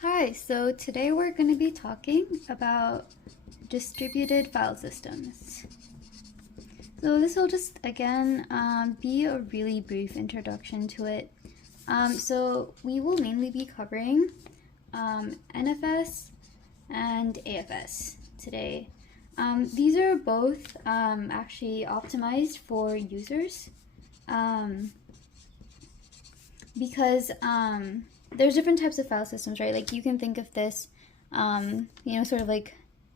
Hi, so today we're going to be talking about distributed file systems. So this will just, again, be a really brief introduction to it. So we will mainly be covering NFS and AFS today. These are both actually optimized for users because there's different types of file systems, right? Like you can think of this, sort of like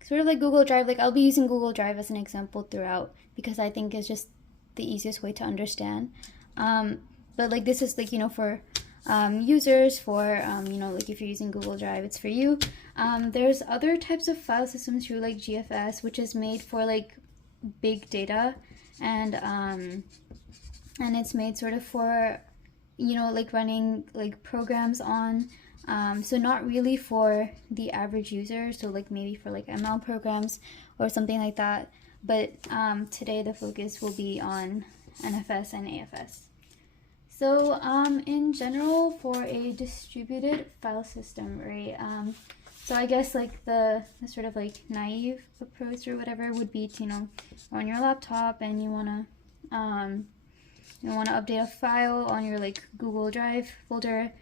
Google Drive. Like I'll be using Google Drive as an example throughout because I think it's just the easiest way to understand. But like this is like for users, for like if you're using Google Drive, it's for you. There's other types of file systems too, like GFS, which is made for like big data, and it's made sort of for like running like programs on, so not really for the average user, so like maybe for like ML programs or something like that. But today the focus will be on NFS and AFS. So in general, for a distributed file system, right, so I guess like the sort of like naive approach or whatever would be to on your laptop, and you want to update a file on your like Google Drive folder.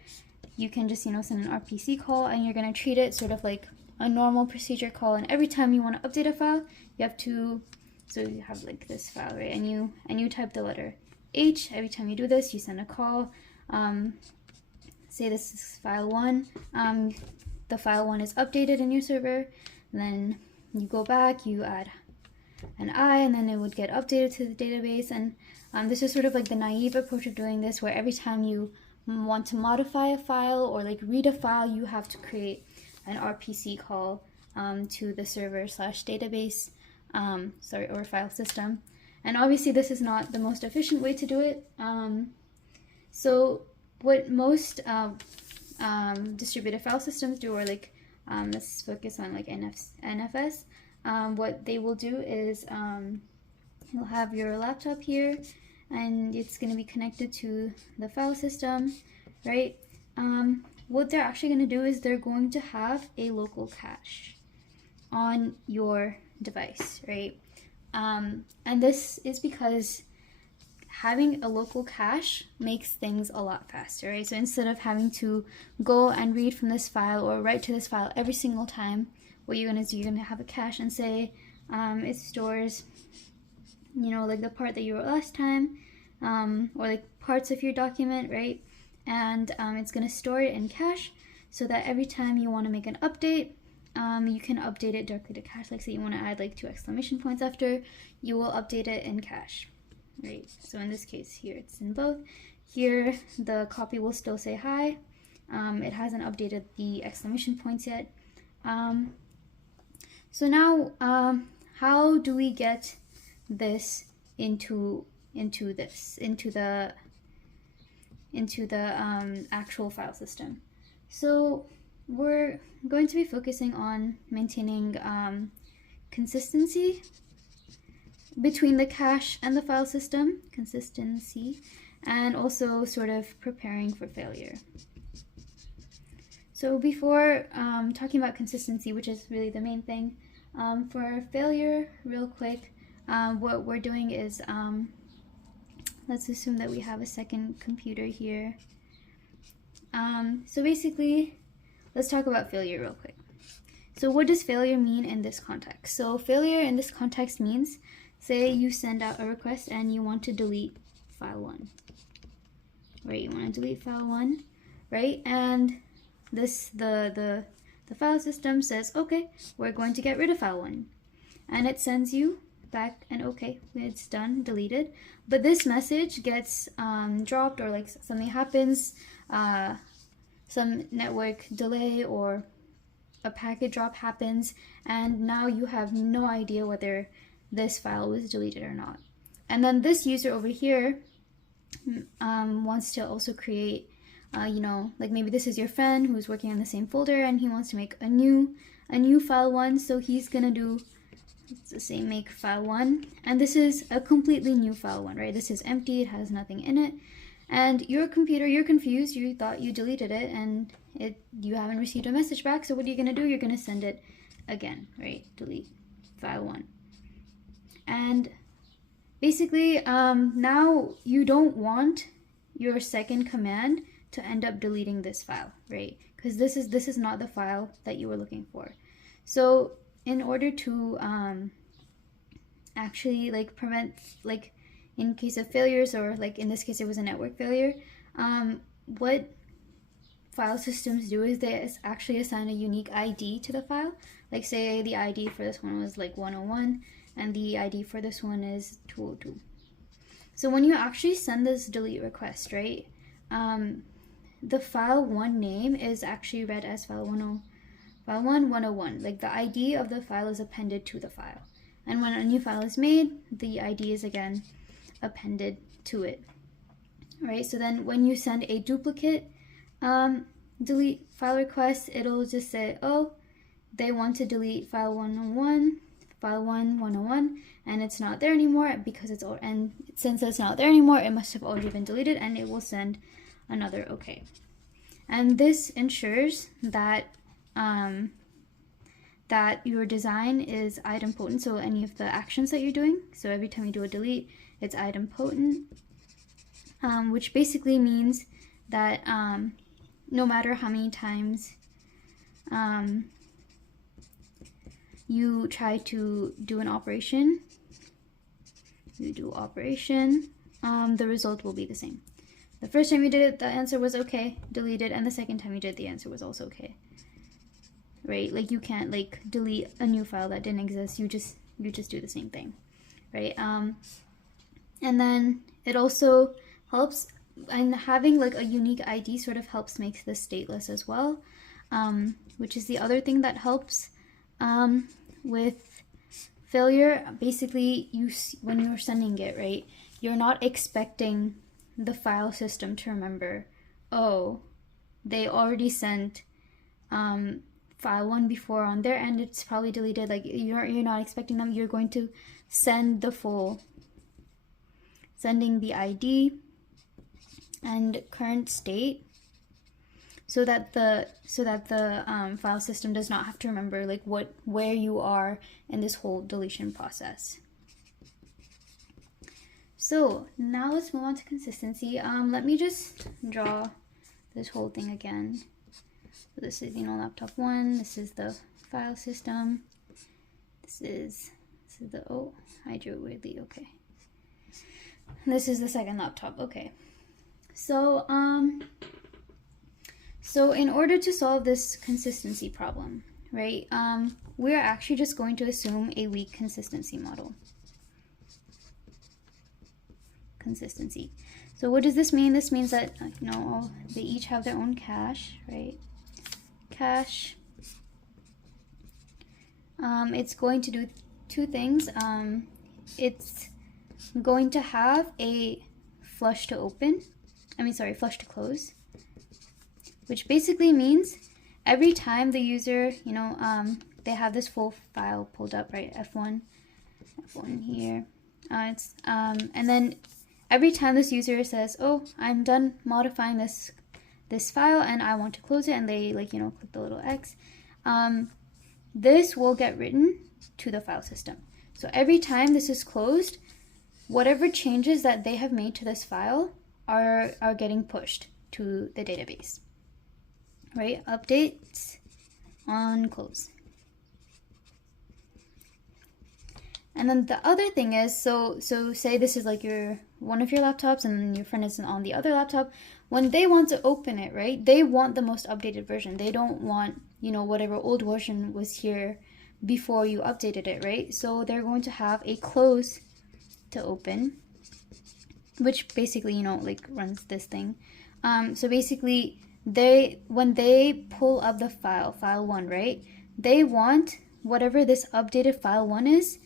You can just send an RPC call, and you're going to treat it sort of like a normal procedure call. And every time you want to update a file, you have to, so you have like this file, right, and you type the letter H. Every time you do this, you send a call. Say this is file 1. The file 1 is updated in your server, and then you go back, you add an I, and then it would get updated to the database. And this is sort of like the naive approach of doing this, where every time you want to modify a file or like read a file, you have to create an RPC call to the server slash database, or file system. And obviously this is not the most efficient way to do it. So what most distributed file systems do, or like let's focus on like NFS, what they will do is you'll have your laptop here, and it's going to be connected to the file system, right? What they're actually going to do is they're going to have a local cache on your device, right? And this is because having a local cache makes things a lot faster, right? So instead of having to go and read from this file or write to this file every single time, what you're going to do, you're going to have a cache, and say it stores like the part that you wrote last time, or like parts of your document, right? And it's going to store it in cache, so that every time you want to make an update, you can update it directly to cache. Like say you want to add like 2 exclamation points after, you will update it in cache, right? So in this case here, it's in both. Here the copy will still say hi. It hasn't updated the exclamation points yet. So now how do we get this into the actual file system? So we're going to be focusing on maintaining consistency between the cache and the file system, and also sort of preparing for failure. So before talking about consistency, which is really the main thing, for failure, real quick, what we're doing is, let's assume that we have a second computer here. So basically, let's talk about failure real quick. So what does failure mean in this context? So failure in this context means, say you send out a request and you want to delete file 1, right? You want to delete file 1, right? And the file system says, okay, we're going to get rid of file 1, and it sends you back and okay, it's done, deleted. But this message gets dropped, or like something happens, some network delay or a packet drop happens, and now you have no idea whether this file was deleted or not. And then this user over here wants to also create like maybe this is your friend who's working on the same folder, and he wants to make a new file 1. So he's gonna do, let's say, make file 1, and this is a completely new file 1, right? This is empty, it has nothing in it. and your computer, you're confused, you thought you deleted it and you haven't received a message back. So what are you going to do? You're going to send it again, right? Delete file 1. And basically now you don't want your second command to end up deleting this file, right? Because this is not the file that you were looking for. So in order to actually like prevent, like in case of failures, or like in this case it was a network failure, what file systems do is they actually assign a unique ID to the file. Like say the ID for this one was like 101 and the ID for this one is 202. So when you actually send this delete request, right, the file 1 name is actually read as file 1 101. Like the ID of the file is appended to the file. And when a new file is made, the ID is again appended to it. Right? So then when you send a duplicate delete file request, it'll just say, oh, they want to delete file 101, file 101, and it's not there anymore because it's all, and since it's not there anymore, it must have already been deleted, and it will send another okay. And this ensures that that your design is idempotent. So any of the actions that you're doing, so every time you do a delete, it's idempotent, which basically means that no matter how many times you try to do an operation, the result will be the same. The first time you did it, the answer was okay, deleted, and the second time you did, the answer was also okay. Right? Like you can't like delete a new file that didn't exist. You just do the same thing, right? And then it also helps, and having like a unique ID sort of helps make this stateless as well, which is the other thing that helps with failure. Basically, when you're sending it, right, you're not expecting the file system to remember, oh, they already sent file 1 before on their end, it's probably deleted. Like you're not expecting them. You're going to send the full, sending the ID and current state, so that the file system does not have to remember like where you are in this whole deletion process. So now let's move on to consistency. Let me just draw this whole thing again. So this is, laptop 1, this is the file system, this is the, oh, I drew it weirdly, okay. This is the second laptop, okay. So, so in order to solve this consistency problem, right, we're actually just going to assume a weak consistency model. Consistency. So what does this mean? This means that, they each have their own cache, right? Cache. It's going to do two things. It's going to have a flush to close, which basically means every time the user, they have this full file pulled up, right? F1 here. And then every time this user says, oh, I'm done modifying this file and I want to close it, and they click the little X, this will get written to the file system. So every time this is closed, whatever changes that they have made to this file are getting pushed to the database, right? Updates on close. And then the other thing is, so say this is like one of your laptops and then your friend is on the other laptop. When they want to open it, right, they want the most updated version. They don't want, whatever old version was here before you updated it, right? So they're going to have a close to open, which basically, runs this thing. So basically, when they pull up the file 1, right, they want whatever this updated file 1 is,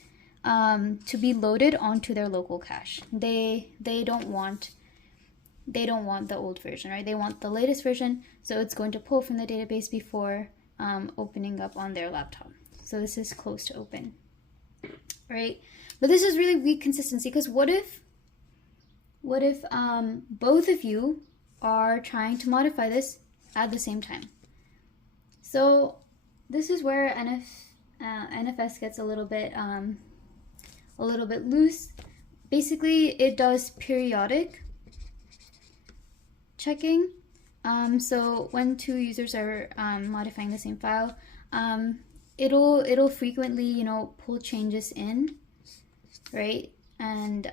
to be loaded onto their local cache. They don't want the old version, right? They want the latest version, so it's going to pull from the database before opening up on their laptop. So this is close to open, right? But this is really weak consistency, because what what if both of you are trying to modify this at the same time? So this is where NFS gets a little bit loose. Basically, it does periodic checking. So when two users are modifying the same file, it'll frequently, pull changes in, right? And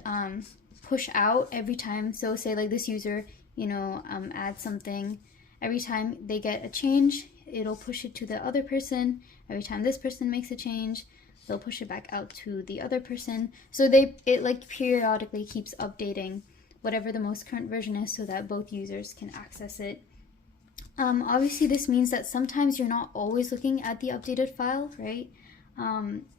push out every time. So say like this user, adds something. Every time they get a change, it'll push it to the other person. Every time this person makes a change, they'll push it back out to the other person. So it like periodically keeps updating whatever the most current version is so that both users can access it. Obviously, this means that sometimes you're not always looking at the updated file, right?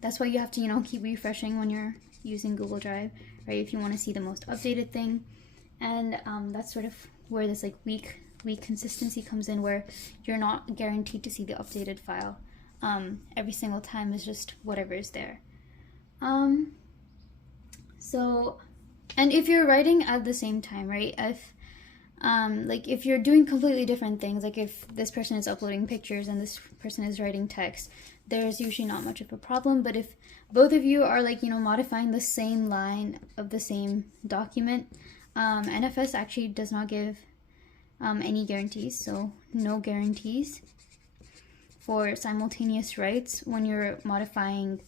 That's why you have to, keep refreshing when you're using Google Drive, right? If you want to see the most updated thing. And that's sort of where this like weak consistency comes in, where you're not guaranteed to see the updated file. Every single time is just whatever is there. So, and if you're writing at the same time, right? If you're doing completely different things, like if this person is uploading pictures and this person is writing text, there's usually not much of a problem. But if both of you are modifying the same line of the same document, NFS actually does not give any guarantees, so no guarantees for simultaneous writes when you're modifying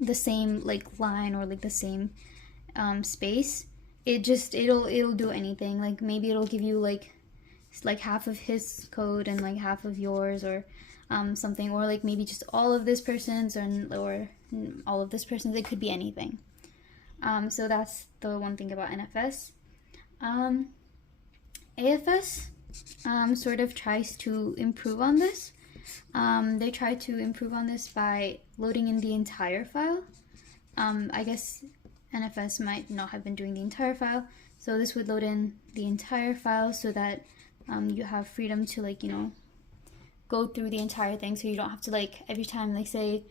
the same line or the same space. It'll do anything. Like maybe it'll give you like half of his code and half of yours, or something, or maybe just all of this person's or all of this person's. It could be anything. So that's the one thing about NFS. AFS sort of tries to improve on this. They try to improve on this by loading in the entire file. I guess NFS might not have been doing the entire file, so this would load in the entire file so that you have freedom to go through the entire thing, so you don't have to every time say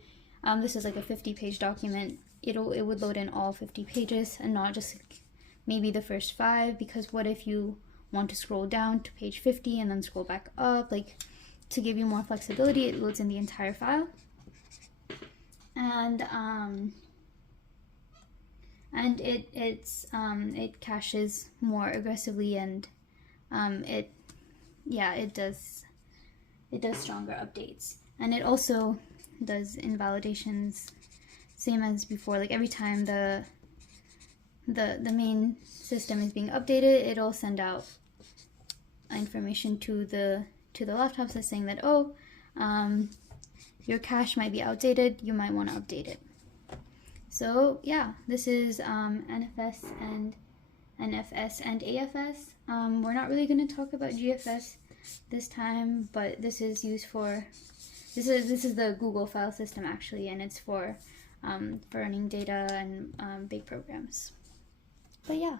this is a 50-page document, it would load in all 50 pages and not just maybe the first 5, because what if you want to scroll down to page 50 and then scroll back up? To give you more flexibility, it loads in the entire file. And it caches more aggressively, and it does stronger updates, and it also does invalidations, same as before. Every time the main system is being updated, it'll send out information to the laptops that's saying that, your cache might be outdated, you might want to update it. So yeah, this is NFS and AFS. We're not really going to talk about GFS this time, but this is used for this is the Google file system actually, and it's for running data and big programs. But yeah.